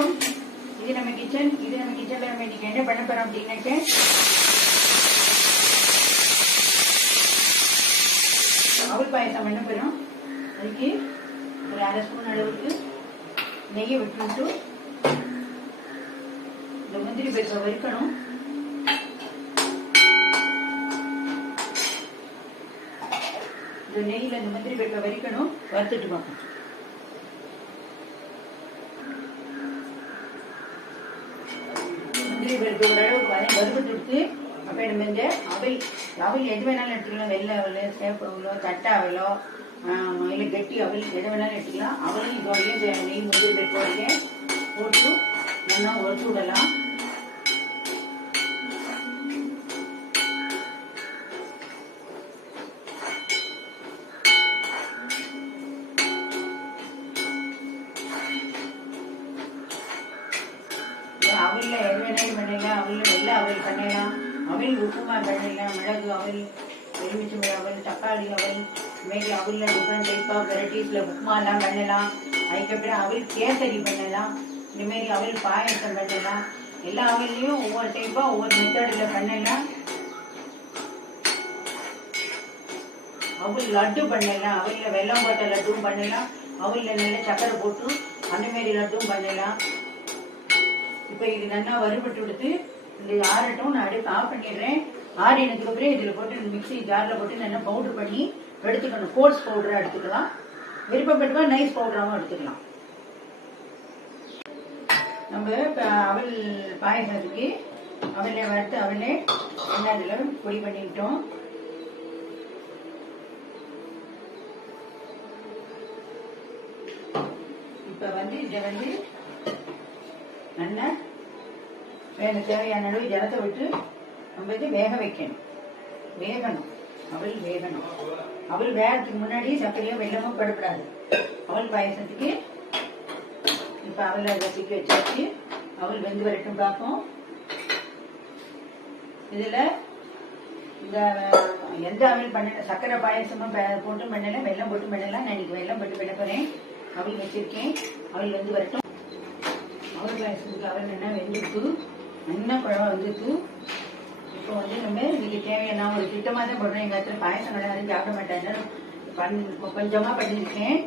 வணக்கம். இது நம்ம கிச்சன் இது நம்ம கிச்சன்ல நம்ம இன்னைக்கு என்ன பண்ண போறோம் அப்படின்னாக்க அவல் பாயசம் பண்ண போறோம். அதுக்கு ஒரு அரை ஸ்பூன் அளவுக்கு நெய்யை விட்டுட்டு இந்த முந்திரி பருப்பை வறுக்கணும். இந்த நெய்யில் இந்த முந்திரி பருப்பை வறுக்கணும். வறுத்துட்டு பார்க்கணும் முந்திரி பருப்பு ஓரளவுக்கு வரை வறுபட்டு எடுத்து அவை அவை எது வேணாலும் எடுத்துக்கலாம். வெள்ளை அவல் சேப்பு அவலோ தட்டை அவலோ இல்லை கெட்டி அவல் எது வேணாலும் எடுத்துக்கலாம். அவளையும் இதோடய இந்த நெய் முந்திரி பருப்போடைய போட்டு நல்லா உரைச்சி விடலாம். அவல்ல எருவெண்ணெய் பண்ணிடலாம் அவல்ல வெள்ளை அவல் பண்ணிடலாம் அவல் உப்புமா பண்ணிடலாம் மிளகு அவல் எலுமிச்சம்பழ அவல் தக்காளி அவல் இதுமாரி அவல்ல டிஃப்ரெண்ட் டைப் ஆஃப் வெரைட்டிஸில் உப்புமாலாம் பண்ணலாம் அதுக்கப்புறம் அவல் கேசரி பண்ணலாம் இதுமாரி அவல் பாயசம் பண்ணலாம் எல்லா அவல்லையும் ஒவ்வொரு டைப்பாக ஒவ்வொரு மெத்தடில் பண்ணலாம் அவல் லட்டு பண்ணலாம் அவலில் வெள்ளம் போட்ட லட்டும் பண்ணலாம் அவலில் நல்ல சக்கரை போட்டு அந்தமாரி லட்டும் பண்ணலாம் இப்போ இது நல்லா வறுபட்டு விடுத்து இந்த ஆறட்டும் நான் அடுப்பு ஆஃப் பண்ணிடுறேன். ஆறினதுக்கு அப்புறம் இதில் போட்டு மிக்சி ஜாரில் போட்டு நல்லா பவுடர் பண்ணி எடுத்துக்கணும். கோர்ஸ் பவுடராக எடுத்துக்கலாம். விருப்பப்பட்டுவா நைஸ் பவுடராகவும் எடுத்துக்கலாம். நம்ம இப்போ அவல் பாயசத்துக்கு அவளை வறுத்து அவளே என்ன இதில் பொடி பண்ணிக்கிட்டோம் இப்போ வந்து இதை வந்து நல்லா வேக தேவையான அளவு ஜலத்தை விட்டு நம்ம இது வேக வைக்கணும். வேகணும். அவள் வேகணும். அவள் வேகத்துக்கு முன்னாடி சர்க்கரையோ வெள்ளமோ படப்படாது அவள் பாயசத்துக்கு இப்போ அவளை ரசிக்க வச்சு அவள் வெந்து வரட்டும் பார்ப்போம். இதில் இந்த எந்த அவள் பண்ண சர்க்கரை பாயசமும் போட்டு பண்ணல வெள்ளம் போட்டு பண்ணலாம் நான் இன்னைக்கு வெள்ளம் போட்டு பண்ண போகிறேன் அவள் வச்சிருக்கேன். அவள் வந்து வரட்டும். அவள் பாயசத்துக்கு அவள் என்ன வெந்துட்டு என்ன குழம்பு வந்துருக்கு இப்போ வந்து நம்ம இதுக்கு தேவையான நான் ஒரு திட்டமாக தான் போடுறேன் எங்கள் இடத்துல பாயசம் கிடையாது சாப்பிட மாட்டேன். பண் கொஞ்சமாக பண்ணியிருக்கேன்.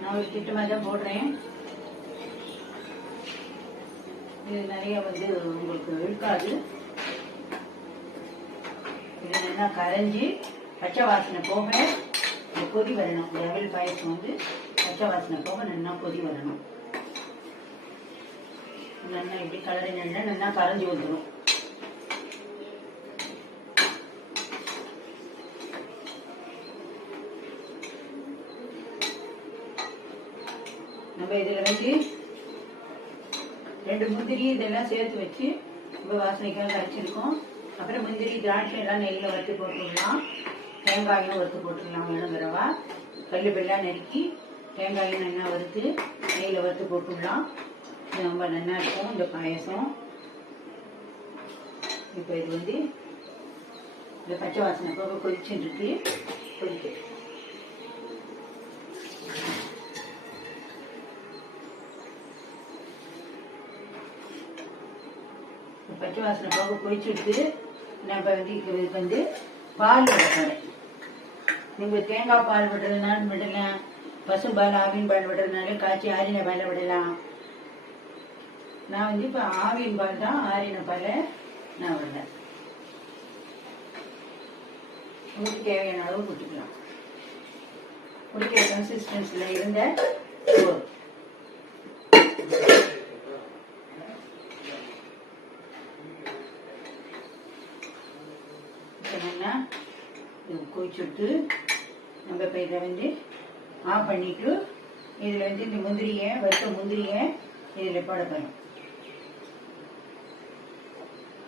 நான் ஒரு திட்டமாக தான் போடுறேன். இது நிறைய வந்து உங்களுக்கு இருக்காது. இது நல்லா கரைஞ்சி பச்சை வாசனை போக கொதி வரணும். லெவல் பாயசம் வந்து பச்சை வாசனை போக நல்லா கொதி வரணும். நல்லா இப்படி கலரி நல்லா நல்லா கரைஞ்சி வந்துடும் நம்ம இதில் வந்து ரெண்டு முந்திரி இதெல்லாம் சேர்த்து வச்சு ரொம்ப வாசனைக்காக அரைச்சிருக்கோம் அப்புறம் முந்திரி திராட்சை எல்லாம் நெல்லில் வறுத்து போட்டுடலாம். தேங்காயும் வறுத்து போட்டுடலாம் வேணுங்கிறவா கல் பெல்லாம் நறுக்கி தேங்காயும் நல்லா வறுத்து நெய்யில் வறுத்து போட்டுடலாம். இது ரொம்ப நல்லா இருக்கும். இந்த பாயசம். இப்போ இது வந்து இந்த பச்சை வாசனை போக கொதிச்சுட்டு இருக்கு கொதிக்கு பச்சை வாசனை போக கொதிச்சுட்டு நான் வந்து இதுக்கு வந்து பால் விட நீங்கள் தேங்காய் பால் விடுறதுனாலும் விடலாம். பசும்பால் ஆவின் பால் விடுறதுனாலும் காய்ச்சி ஆறின பால் விடலாம். நான் வந்து இப்போ ஆவின் பால் தான் ஆறின பாலை நான் விடுறேன் உங்களுக்கு தேவையான அளவு கொடுத்துக்கலாம். குடிக்கிற கன்சிஸ்டன்சியில் இருந்த சோறு கொதிச்சுட்டு நம்ம இப்போ இதை வந்து ஆஃப் பண்ணிட்டு இதில் வந்து இந்த முந்திரியை வறுத்த முந்திரியை இதில் போட போகிறோம்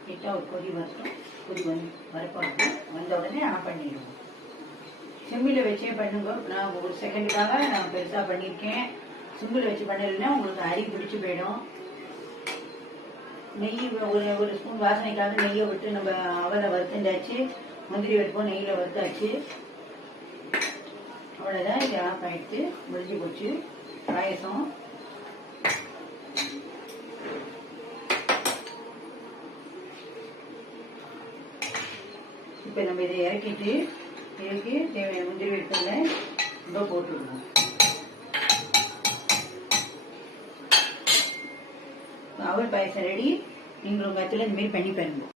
கிட்ட ஒரு கொதி வரட்டும் கொதி வந்து வரப்போட்டு வந்த உடனே ஆஃப் பண்ணிடுவோம் சிம்மில் வச்சே பண்ணுங்க. நான் ஒரு செகண்டுக்காக நான் பெருசாக பண்ணியிருக்கேன். சிம்மில் வச்சு பண்ணலைன்னா உங்களுக்கு அரி பிடிச்சி போயிடும். நெய் ஒரு ஒரு ஸ்பூன் வாசனைக்காக நெய்யை விட்டு நம்ம அவரை வறுத்துண்டாச்சு முந்திரி வெட்டுப்போம் நெய்யில் வறுத்தாச்சு. அவ்வளோதான் இது ஆஃப் ஆகிட்டு முடிஞ்சு போச்சு. பாயசம். இப்போ நம்ம இதை இறக்கிட்டு இதுக்கு தேவையான முந்திரி வெப்பத்தில் ரொம்ப போட்டுவிடுவோம் அவள் பாயசம் ரெடி நீங்கள் உங்கள் இடத்துல இந்தமாரி பண்ணி பாருங்க.